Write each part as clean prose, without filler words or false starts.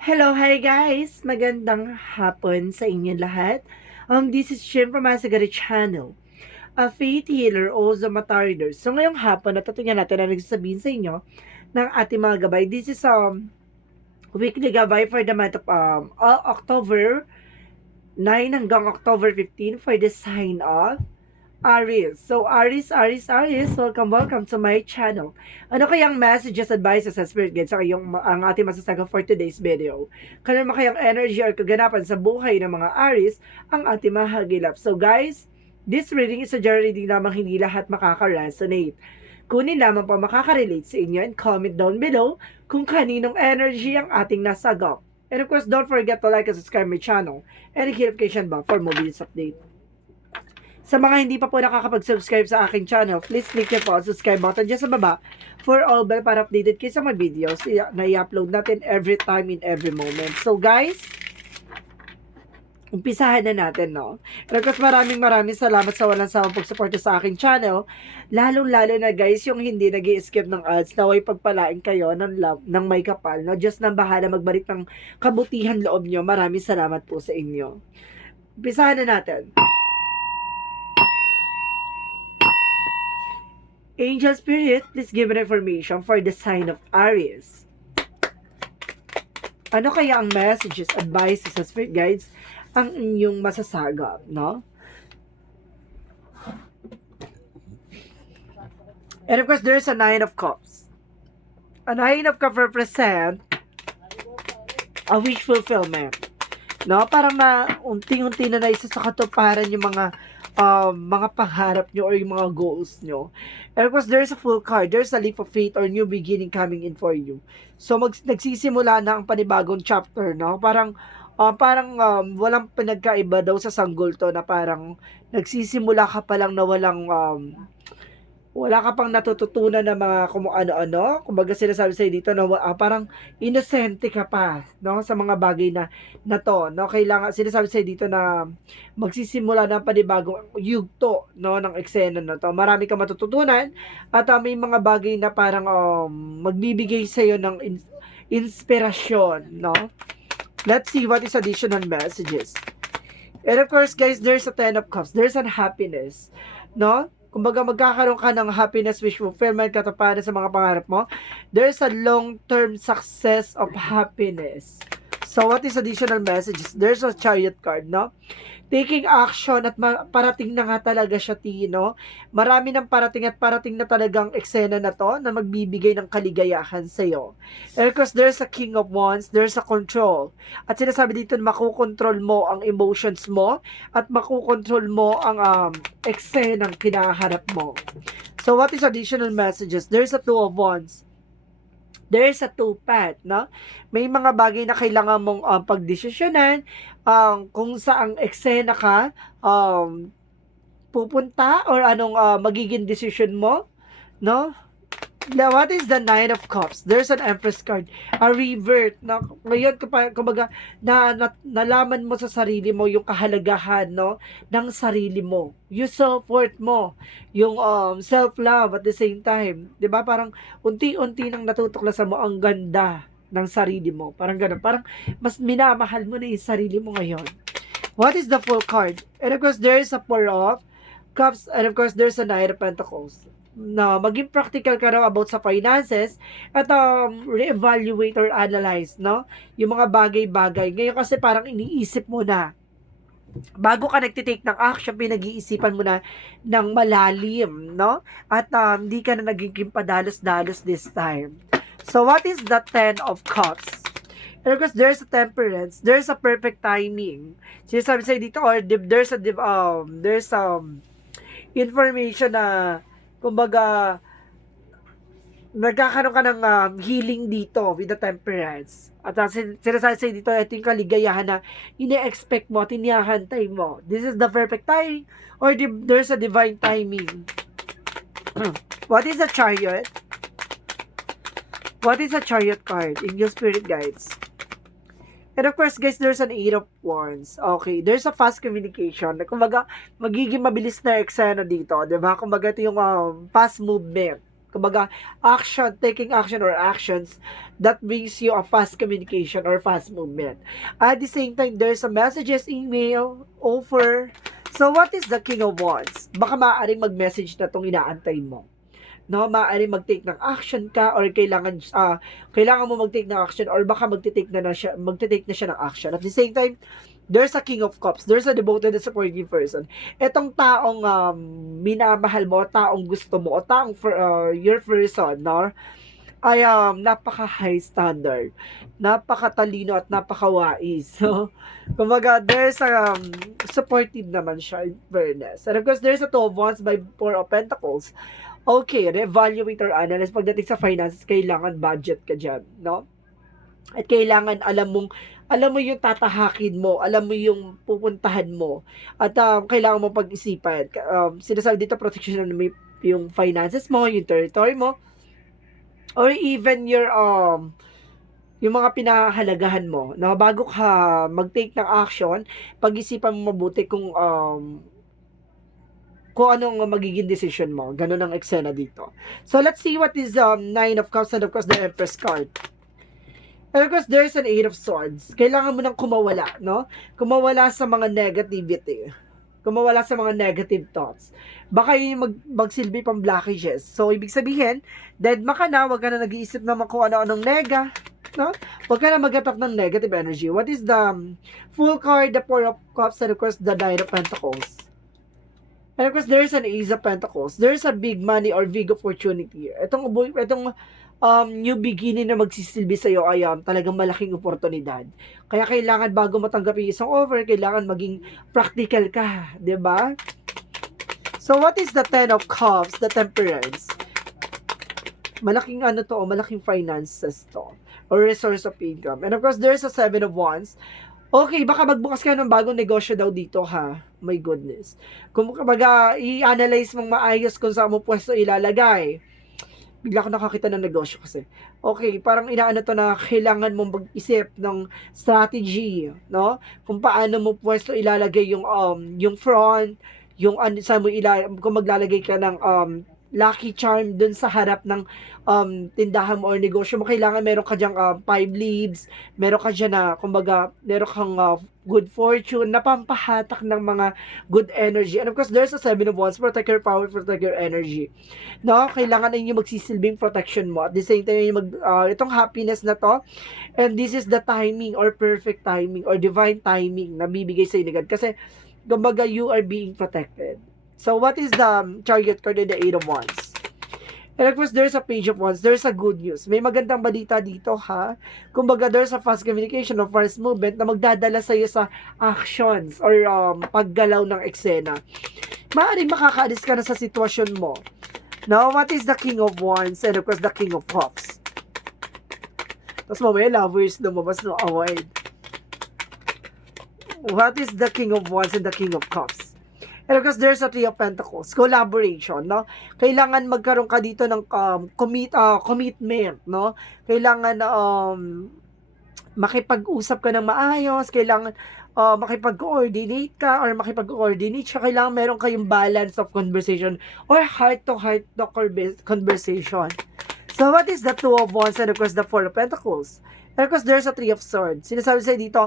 Hello, hi guys! Magandang hapon sa inyo lahat. This is Shin from Asagari Channel, a faith healer, also Mata reader. So ngayong hapon, natutunan natin na nagsasabihin sa inyo ng ating mga gabay. This is weekly gabay for the month of October 9 hanggang October 15 for the sign of Aries. So, Aries, welcome to my channel. Ano kayang messages, advices, and spirit guides ang ating masasagot for today's video? Kano kayang energy or kaganapan sa buhay ng mga Aries ang ating mahagilap? So guys, this reading is a general reading lamang, hindi lahat makaka-resonate. Kunin lamang po makaka-relate sa inyo and comment down below kung kaninong energy ang ating nasagap. And of course, don't forget to like and subscribe my channel and hit notification bell for more videos update. Sa mga hindi pa po nakakapag-subscribe sa aking channel, please click nyo po ang subscribe button dyan sa baba for all bell para updated kayo sa mga videos na i-upload natin every time in every moment. So guys, umpisahan na natin, no? Ragkat maraming salamat sa walang sawang pagsuporta sa aking channel. Lalong-lalo na guys, yung hindi nag-i-skip ng ads, naway pagpalain kayo ng love, ng may kapal, no? Diyos nang bahala magbalik ng kabutihan loob nyo. Maraming salamat po sa inyo. Umpisahan na natin. Angel Spirit, please give an information for the sign of Aries. Ano kaya ang messages, advices sa spirit guides ang inyong masasagap, no? And of course, there's a Nine of Cups. A Nine of Cups represent a wish fulfillment. No? Parang na unti-unti na naisa sa katuparan yung mga pangarap nyo or yung mga goals nyo. And of course, there's a full card. There's a leap of faith or new beginning coming in for you. So, nagsisimula na ang panibagong chapter, no? Walang pinagkaiba daw sa sanggol to na parang nagsisimula ka pa lang na wala ka pang natututunan na mga kung ano-ano. Kumbaga sinasabi sa'yo dito na parang inosente ka pa, no? Sa mga bagay na to, no? Kailangan, sinasabi sa'yo dito na magsisimula ng panibagong yugto, no? Ng eksena na to. Marami kang matututunan at may mga bagay na parang magbibigay sa'yo ng inspirasyon, no? Let's see what is additional messages. And of course, guys, there's a Ten of Cups. There's an happiness, no? Kumbaga magkakaroon ka ng happiness, wish fulfillment, katapanan sa mga pangarap mo. There's a long-term success of happiness. So, what is additional messages? There's a Chariot card, no? Taking action at parating na nga talaga siya, Tino. Marami ng parating at parating na talagang eksena na to na magbibigay ng kaligayahan sa'yo. And of course, there's a King of Wands, there's a control. At sinasabi dito na makukontrol mo ang emotions mo at makukontrol mo ang eksenang kinaharap mo. So, what is additional messages? There's a Two of Wands. There's a two-path, no? May mga bagay na kailangan mong pagdesisyonan, kung saang eksena ka pupunta or anong magiging decision mo, no? Now, what is the Nine of Cups? There's an Empress card. A revert. Na, ngayon, kumbaga, nalaman mo sa sarili mo yung kahalagahan, no? Ng sarili mo. Yung self-worth mo. Yung self-love at the same time. 'Di ba? Parang unti-unti nang natutuklasan mo ang ganda ng sarili mo. Parang ganun. Parang mas minamahal mo na yung sarili mo ngayon. What is the full card? And of course, there is a Four of Cups. And of course, there's a Knight of Pentacles. Na maging practical ka raw about sa finances at re-evaluate or analyze, no? Yung mga bagay-bagay. Ngayon kasi parang iniisip mo na. Bago ka nagtitake ng action, pinag-iisipan mo na ng malalim, no? At hindi ka na nagiging padalos-dalos this time. So, what is the Ten of Cups? And of course, there's a Temperance. There's a perfect timing. Sinasabi sa'yo dito, or there's information na kumbaga, nagkakaroon ka ng healing dito with the Temperance. At sinasabi sa'yo dito, ito yung kaligayahan na ine-expect mo at inihahantay mo. This is the perfect timing or there's a divine timing. What is a Chariot? What is a Chariot card in your spirit guides? And of course, guys, there's an Eight of Wands. Okay, there's a fast communication. Kumbaga, magiging mabilis na eksena dito, 'di ba? Kumbaga, ito yung fast movement. Kumbaga, taking action or actions that brings you a fast communication or fast movement. At the same time, there's a messages, email, offer. So, what is the King of Wands? Baka maaaring mag-message na itong inaantay mo. No, maaaring mag-take ng action ka or kailangan mo mag-take ng action or baka magte-take na siya ng action. At the same time, there's a King of Cups. There's a devoted and supportive person. Etong taong minamahal mo, taong gusto mo, o taong your person, no? Ay napaka-high standard, napakatalino at napakawais. So, kumbaga, there's supportive naman siya in fairness. And of course, there's a Two of Wands by Four of Pentacles. Okay, reevaluate or analyze. Pagdating sa finances, kailangan budget ka dyan, no? At kailangan alam mo yung tatahakin mo, alam mo yung pupuntahan mo, at kailangan mo pag-isipan. Sinasabi dito, protection na yung finances mo, yung territory mo, or even yung mga pinahahalagahan mo, na bago ka mag-take ng action, pag-isipan mo mabuti kung anong magiging decision mo. Ganun ang eksena dito. So, let's see what is Nine of Cups and of course the Empress card. And of course, there's an Eight of Swords. Kailangan mo nang kumawala, no? Kumawala sa mga negativity. Kumawala sa mga negative thoughts. Baka yun yung magsilbi pang blockages. So, ibig sabihin, dead ka na, wag ka na nag-iisip naman kung ano-anong nega, no? Wag ka na mag-attack ng negative energy. What is the Full card, the Four of Cups, and of course, the Nine of Pentacles? And of course, there's an Ace of Pentacles. There's a big money or big opportunity. Itong new beginning na magsisilbi sa'yo ay talagang malaking oportunidad. Kaya kailangan bago matanggap yung isang offer, kailangan maging practical ka, di ba? So, what is the Ten of Cups, the Temperance? Malaking malaking finances to, or resource of income. And of course, there's a Seven of Wands. Okay, baka magbukas ka ng bagong negosyo daw dito, ha? My goodness. Kung kumbaga, i-analyze mong maayos kung saan mo pwesto ilalagay. Bigla ko nakakita ng negosyo kasi. Okay, parang inaano to na kailangan mong mag-isip ng strategy, no? Kung paano mo pwesto ilalagay yung front, saan mo kung maglalagay ka ng lucky charm dun sa harap ng tindahan mo or negosyo mo, kailangan meron ka dyang 5 leaves, meron ka dyan na, kumbaga, meron kang good fortune, na pampahatak ng mga good energy. And of course, there's a Seven of Wands, protect your power, protect your energy. No? Kailangan na yung magsisilbing protection mo. At the same time, itong happiness na to, and this is the timing or perfect timing or divine timing na bibigay sa inyo. Kasi, kumbaga, you are being protected. So, what is the Chariot card and the Eight of Wands? And of course, there's a Page of Wands. There's a good news. May magandang balita dito, ha? Kumbaga, there's a fast communication or fast movement na magdadala sa'yo sa actions or paggalaw ng eksena. Maaaring makakaalis ka na sa sitwasyon mo. Now, what is the King of Wands and of course, the King of Cups? Tapos mamaya, lovers lumabas no award. What is the King of Wands and the King of Cups? And of course, there's a Three of Pentacles, collaboration, no? Kailangan magkaroon ka dito ng commitment, no? Kailangan makipag-usap ka ng maayos, kailangan makipag-coordinate ka or makipag-coordinate siya, kailangan meron kayong balance of conversation or heart-to-heart conversation. So, what is the Two of Wands and of course, the Four of Pentacles? And of course, there's a Three of Swords. Sinasabi sa'yo dito,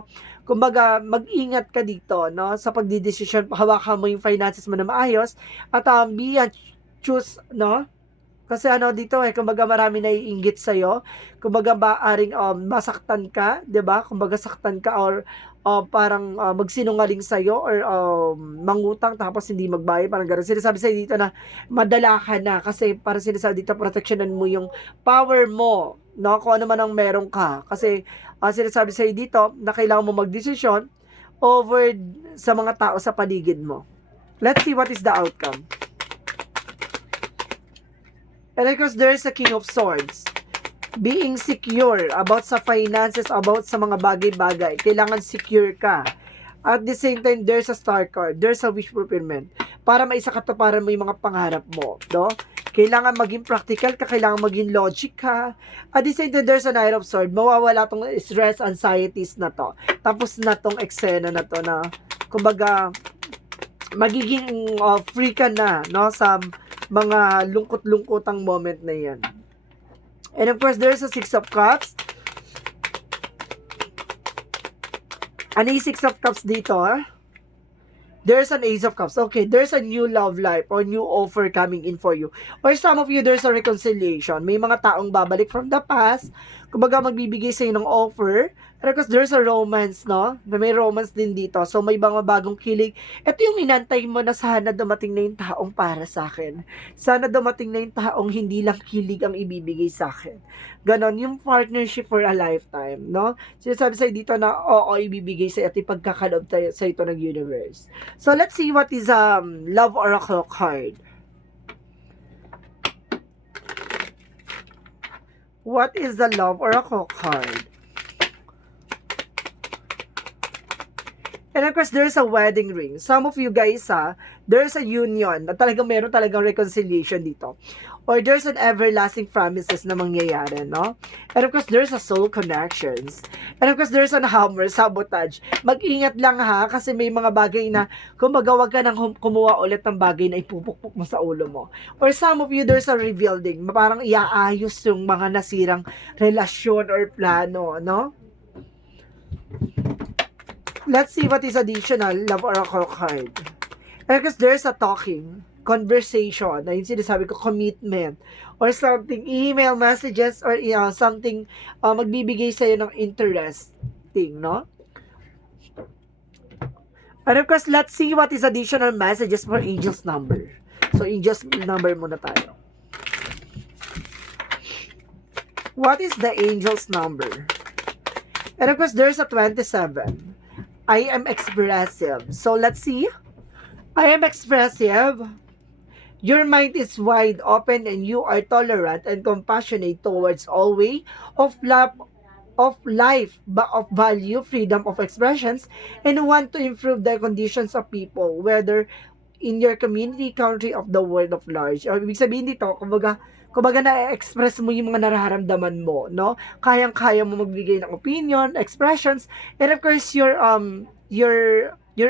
kumbaga, mag-ingat ka dito, no? Sa pagdidesisyon, hawakan mo yung finances mo na maayos, at choose, no? Kasi dito kumbaga marami naiinggit sa'yo, kumbaga maaring masaktan ka, 'di ba? Kumbaga saktan ka or parang magsinungaling sa'yo or mangutang tapos hindi magbayad, parang gano'n. Sinasabi sa'yo dito na madala ka na kasi parang sinasabi dito, protectionan mo yung power mo, no? Kung ano man ang meron ka. Kasi sinasabi sa'yo dito na kailangan mo magdesisyon over sa mga tao sa paligid mo. Let's see what is the outcome. And of course, there's a King of Swords. Being secure about sa finances, about sa mga bagay-bagay. Kailangan secure ka. At the same time, there's a Star card. There's a wish fulfillment. Para maisakatuparan mo yung mga pangarap mo. No? Kailangan maging practical ka. Kailangan maging logic ka. At the same time, there's a Knight of Swords. Mawawala tong stress, anxieties na to. Tapos na tong eksena na to na, kumbaga, magiging free ka na, no? Sa mga lungkot-lungkotang moment na yan. And of course, there's a Six of Cups. Ano yung Six of Cups dito? There's an Ace of Cups. Okay, there's a new love life or new offer coming in for you. Or some of you, there's a reconciliation. May mga taong babalik from the past. Kumbaga, magbibigay sa'yo ng offer. And of course, there's a romance, no? Na may romance din dito. So, may mga bagong kilig. Ito yung inantay mo na sana dumating na yung taong para sa akin. Sana dumating na yung taong hindi lang kilig ang ibibigay sa akin. Ganon, yung partnership for a lifetime, no? Sinasabi sa'yo dito na, oo, ibibigay sa'yo at ipagkakalob sa ito ng universe. So, let's see what is Love Oracle card. What is the Love Oracle card? And of course, there's a wedding ring. Some of you guys, there's a union na talagang meron talagang reconciliation dito. Or there's an everlasting promises na mangyayari, no? And of course, there's a soul connections. And of course, there's an hammer, sabotage. Mag-ingat lang ha, kasi may mga bagay na kung magawag ka ng kumuha ulit ng bagay na ipupukpuk mo sa ulo mo. Or some of you, there's a rebuilding. Parang iaayos yung mga nasirang relasyon or plano, no? Let's see what is additional Love Oracle card. Because there's a talking, conversation, na yung sinasabi ko, commitment, or something, email messages, or something magbibigay sa'yo ng interesting, no? And of course, let's see what is additional messages for Angel's number. So, Angel's number muna tayo. What is the Angel's number? And of course, there's a 27. I am expressive. So, let's see. I am expressive. Your mind is wide open and you are tolerant and compassionate towards all way of life, of value, freedom of expressions, and want to improve the conditions of people, whether in your community, country, of the world of large. O, ibig sabihin dito, kumbaga na-express mo yung mga nararamdaman mo, no? Kayang-kaya mo magbigay ng opinion, expressions, and of course, your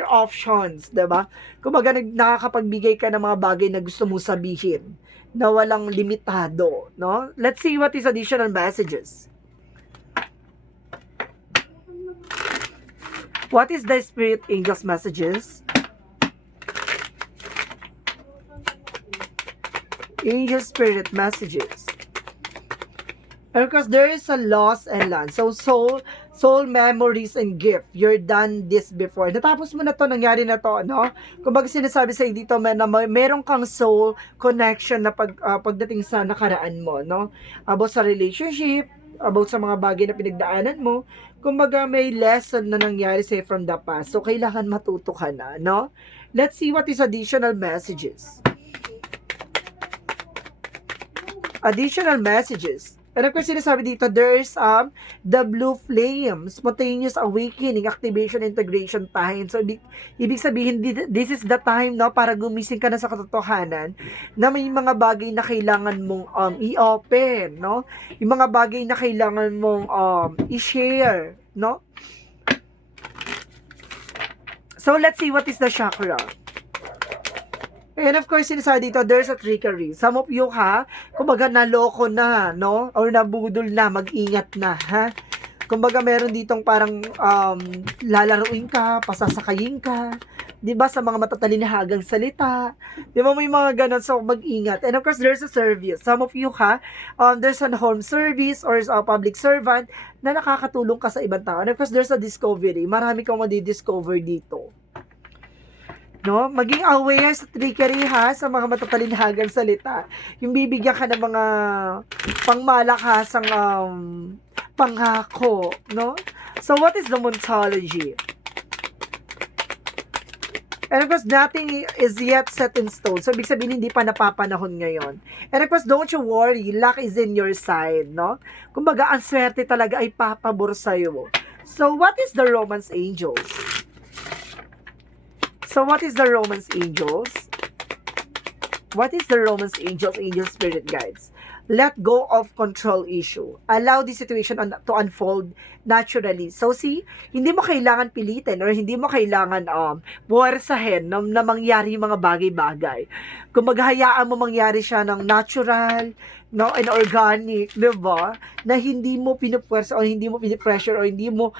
options, diba? Kumbaga, nakakapagbigay ka ng mga bagay na gusto mo sabihin, na walang limitado, no? Let's see what is additional messages. What is the Spirit Angels messages? Angel Spirit messages. And of course, there is a loss and land. So, soul memories and gift. You're done this before. Natapos mo na to, nangyari na to, no? Kumbaga sinasabi sa dito, na meron kang soul connection na pagdating sa nakaraan mo, no? About sa relationship, about sa mga bagay na pinagdaanan mo. Kumbaga may lesson na nangyari sa'yo from the past. So, kailangan matuto ka na, no? Let's see what is additional messages. Additional messages. And of course, sinasabi dito, there's the blue flame, spontaneous awakening, activation, integration time. So, ibig sabihin, this is the time, no, para gumising ka na sa katotohanan na may mga bagay na kailangan mong i-open, no? Yung mga bagay na kailangan mong i-share, no? So, let's see what is the chakra. And of course, sinasabi dito, there's a trickery. Some of you, kumbaga naloko na, no? Or nabudol na, mag-ingat na, ha? Kumbaga meron ditong parang lalaruin ka, pasasakayin ka, 'di ba, sa mga matatalinahagang salita. 'Di ba, may mga ganun, so mag-ingat. And of course, there's a service. Some of you, there's a home service or a public servant na nakakatulong ka sa ibang tao. And of course, there's a discovery. Marami kang madi-discover dito. No, maging aware sa trickery, sa mga matatalinhagang salita. Yung bibigyan ka ng mga pangmalakasang pangako, no? So, what is the Moontology? And of course, nothing is yet set in stone. So, ibig sabihin, hindi pa napapanahon ngayon. And of course, don't you worry, luck is in your side, no? Kumbaga, ang swerte talaga ay papabor sa'yo. So, what is the Romance Angels? So, what is the Romance Angels? What is the Romance Angels, Angel Spirit Guides? Let go of control issue. Allow the situation to unfold naturally. So see, hindi mo kailangan pilitin or hindi mo kailangan puwersahin na mangyari yung mga bagay-bagay. Kung maghahayaan mo mangyari siya ng natural, no, and organic, 'di ba? Na hindi mo pinupuwersa o hindi mo pinipressure o hindi mo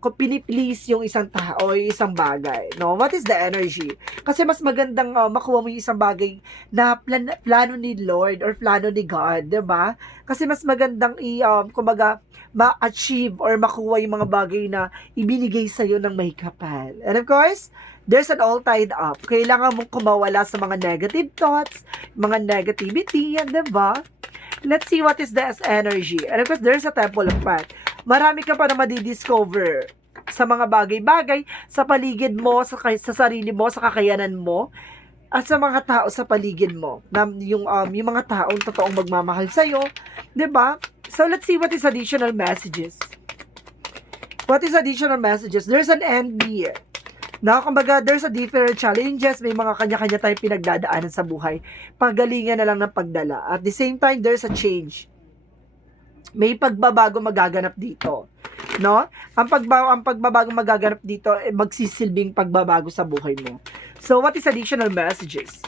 kung piniplease yung isang tao o yung isang bagay, no? What is the energy? Kasi mas magandang makuha mo yung isang bagay na plano ni Lord or plano ni God, 'di ba? Kasi mas magandang kumbaga ma-achieve or makuha yung mga bagay na ibinigay sa iyo ng may kapal. And of course, there's an all tied up. Kailangan mong kumawala sa mga negative thoughts, mga negativity, yan, 'di ba? Let's see what is this energy. And of course, there's a temple of fire. Marami ka pa na madidiscover sa mga bagay-bagay, sa paligid mo, sa sarili mo, sa kakayanan mo, at sa mga tao sa paligid mo. Na yung mga taong totoong magmamahal sa'yo. 'Di ba? So, let's see what is additional messages. What is additional messages? There's an envy. Na, kumbaga, there's a different challenges, may mga kanya-kanya tayong pinagdadaanan sa buhay. Pagalingan na lang ng pagdala. At the same time, there's a change. May pagbabago magaganap dito. No? Ang pagbabago magaganap dito, magsisilbing pagbabago sa buhay mo. So, what is additional messages?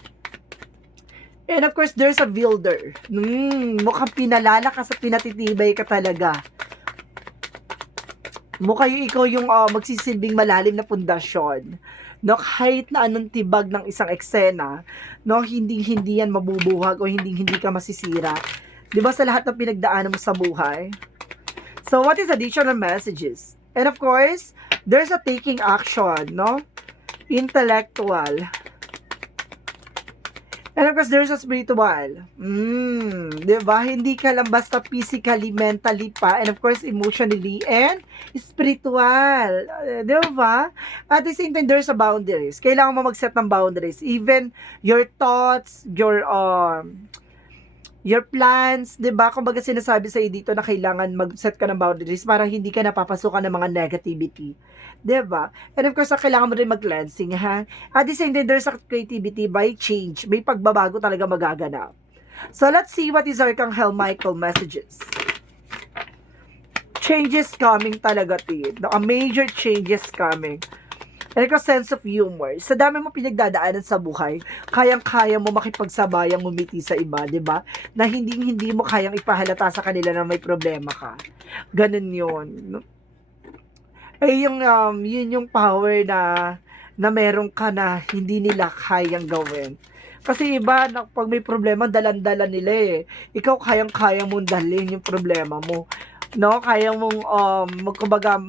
And of course, there's a builder. Mukhang pinalala ka sa pinatitibay ka talaga. Mukha yung ikaw yung magsisilbing malalim na pundasyon. No, kahit na anong tibag ng isang eksena, no, hindi yan mabubuhag o hindi ka masisira. 'Di ba sa lahat ng pinagdaanan mo sa buhay? So, what is additional messages? And of course, there's a taking action, no? Intellectual. And of course, there's a spiritual. Diba? Hindi ka lang basta physically, mentally pa, and of course, emotionally, and spiritual. Diba? At the same time, there's a boundaries. Kailangan mo mag-set ng boundaries. Even your thoughts, your plans, 'di ba? Kumbaga sinasabi sa iyo dito na kailangan mag-set ka ng boundaries para hindi ka napapasukan ng mga negativity. 'Di ba? And of course, kailangan mo rin mag-cleansing, ha? At the same time, there's a creativity by change. May pagbabago talaga magaganap. So, let's see what is Archangel Michael messages. Changes coming talaga, Tid. A major changes coming. And ikaw, sense of humor. Sa dami mo pinagdadaanan sa buhay, kayang-kaya mo makipagsabayang umiti sa iba, di ba? Na hindi mo kayang ipahalata sa kanila na may problema ka. Ganun yun. Ay, yun yung power na meron ka na hindi nila kayang gawin. Kasi iba, pag may problema, dalan-dala nila eh. Ikaw, kayang-kaya mong dalhin yung problema mo. No, kaya mong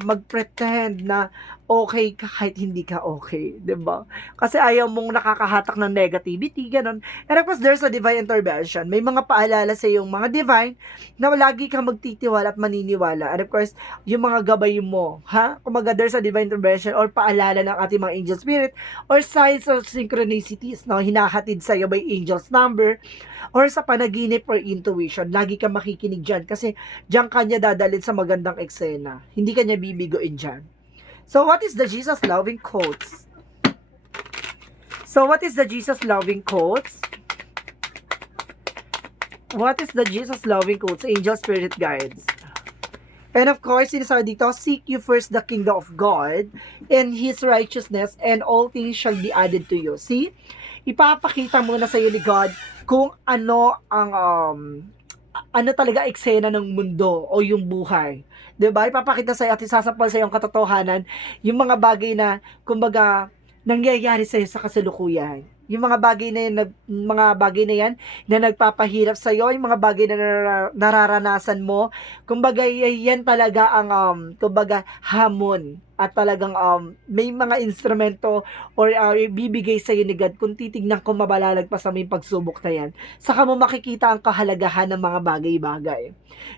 mag-pretend na okay ka kahit hindi ka okay, 'di ba? Kasi ayaw mong nakakahatak ng negativity, ganun. And of course, there's a divine intervention. May mga paalala sa yung mga divine na lagi kang magtitiwala at maniniwala. And of course, yung mga gabay mo, ha? Kumaga, there's a divine intervention or paalala ng ating mga angel spirit or signs of synchronicities, no? Hinahatid sa iyo by angel's number or sa panaginip or intuition. Lagi kang makikinig dyan kasi dyan kanya dadalhin sa magandang eksena. Hindi kanya bibigoin dyan. So, what is the Jesus loving quotes? What is the Jesus loving quotes? Angel Spirit Guides. And of course, sinasabi dito, seek you first the kingdom of God and His righteousness, and all things shall be added to you. See? Ipapakita muna sa iyo ni God kung ano ang ano talaga eksena ng mundo o yung buhay. 'Di ba? Ipapakita sa iyo at isasampal sa iyo ang katotohanan, yung mga bagay na kumbaga nangyayari sa iyo sa kasalukuyan. Yung mga bagay na yan na nagpapahirap sa iyo, yung mga bagay na nararanasan mo, kumbaga yan talaga ang kumbaga hamon at talagang may mga instrumento or bibigay sa iyo ni God kung titignan ko mabalalag pa sa may pagsubok na yan. Saka mo makikita ang kahalagahan ng mga bagay-bagay.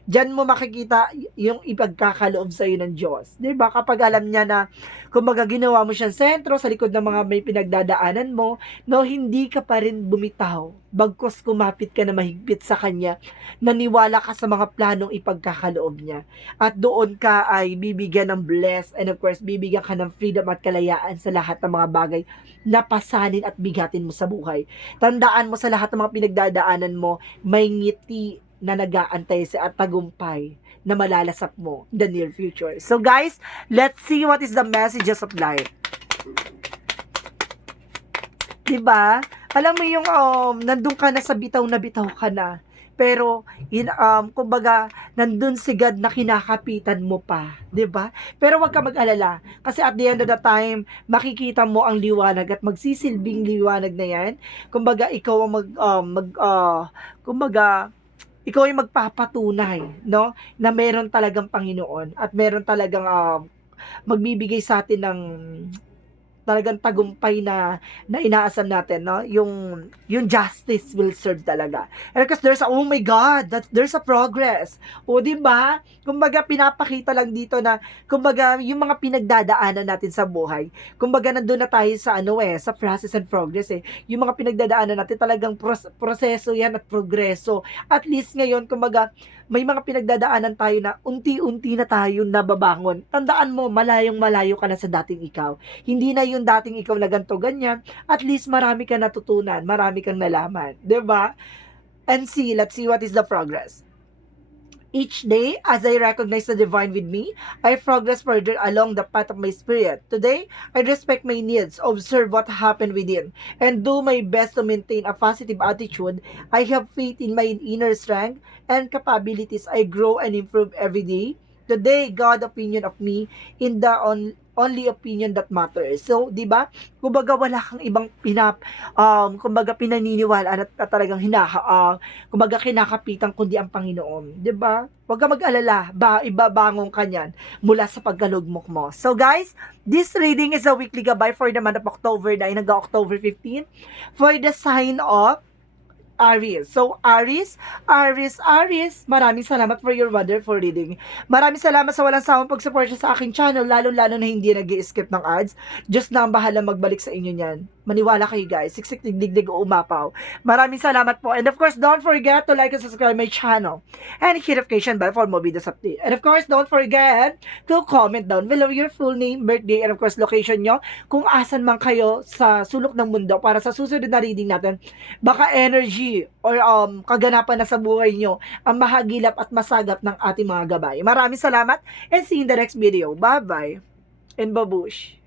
Diyan mo makikita yung ipagkakaloob sa iyo ng Diyos. 'Di ba? Kapag alam niya na kumbaga ginawa mo siyang sentro sa likod ng mga may pinagdadaanan mo, no, hindi ka pa rin bumitaw. Bagkus kumapit ka na mahigpit sa Kanya, naniwala ka sa mga planong ipagkakaloob niya. At doon ka ay bibigyan ng bless and of course course, bibigyan ka ng freedom at kalayaan sa lahat ng mga bagay na pasanin at bigatin mo sa buhay. Tandaan mo sa lahat ng mga pinagdadaanan mo, may ngiti na nag-aantay sa at tagumpay na malalasap mo in the near future. So guys, let's see what is the messages of life. Diba? Alam mo yung nandun ka na sa bitaw na bitaw ka na. Pero kumbaga nandun si God na kinakapitan mo pa, 'di ba? Pero wag ka mag-alala kasi at the end of the time makikita mo ang liwanag at magsisilbing liwanag na 'yan. Kumbaga ikaw ang kumbaga ikaw ay magpapatunay, no? Na meron talagang Panginoon at meron talagang magbibigay sa atin ng talagang tagumpay na inaasam natin, no? Yung justice will serve talaga. And because oh my God, there's a progress. O, di ba? Kumbaga, pinapakita lang dito na, kumbaga, yung mga pinagdadaanan natin sa buhay, kumbaga, nandun na tayo sa sa process and progress Yung mga pinagdadaanan natin, talagang proseso yan at progreso. At least ngayon, kumbaga, may mga pinagdadaanan tayo na unti-unti na tayo nababangon. Tandaan mo, malayong malayo ka na sa dating ikaw. Hindi na yung dating ikaw na ganto ganyan. At least marami ka natutunan, marami kang nalaman. 'Di ba? And let's see what is the progress. Each day, as I recognize the divine with me, I progress further along the path of my spirit. Today, I respect my needs, observe what happened within, and do my best to maintain a positive attitude. I have faith in my inner strength and capabilities. I grow and improve every day. Today, God opinion of me in the only opinion that matters. So, 'di ba? Kumbaga wala kang ibang kumbaga pinaniniwalaan at talagang kumbaga kinakapitan kundi ang Panginoon, 'di ba? Huwag ka mag-alala, ibabangon ka niyan mula sa pagkalugmok mo. So guys, this reading is a weekly gabay for the month of October 9 hanggang October 15 for the sign of Aries. So, Aries, maraming salamat for your wonderful reading. Maraming salamat sa walang sawang pag-support sa aking channel, lalo-lalo na hindi nag-i-skip ng ads. Diyos na ang bahala magbalik sa inyo niyan. Maniwala kayo guys, siksik digdig o umapaw. Maraming salamat po. And of course, don't forget to like and subscribe my channel. And hit notification bell for more videos update. And of course, don't forget to comment down below your full name, birthday, and of course, location nyo. Kung asan man kayo sa sulok ng mundo para sa susunod na reading natin, baka energy or kaganapan na sa buhay nyo ang mahagilap at masagap ng ating mga gabay. Maraming salamat and see you in the next video. Bye-bye and babush!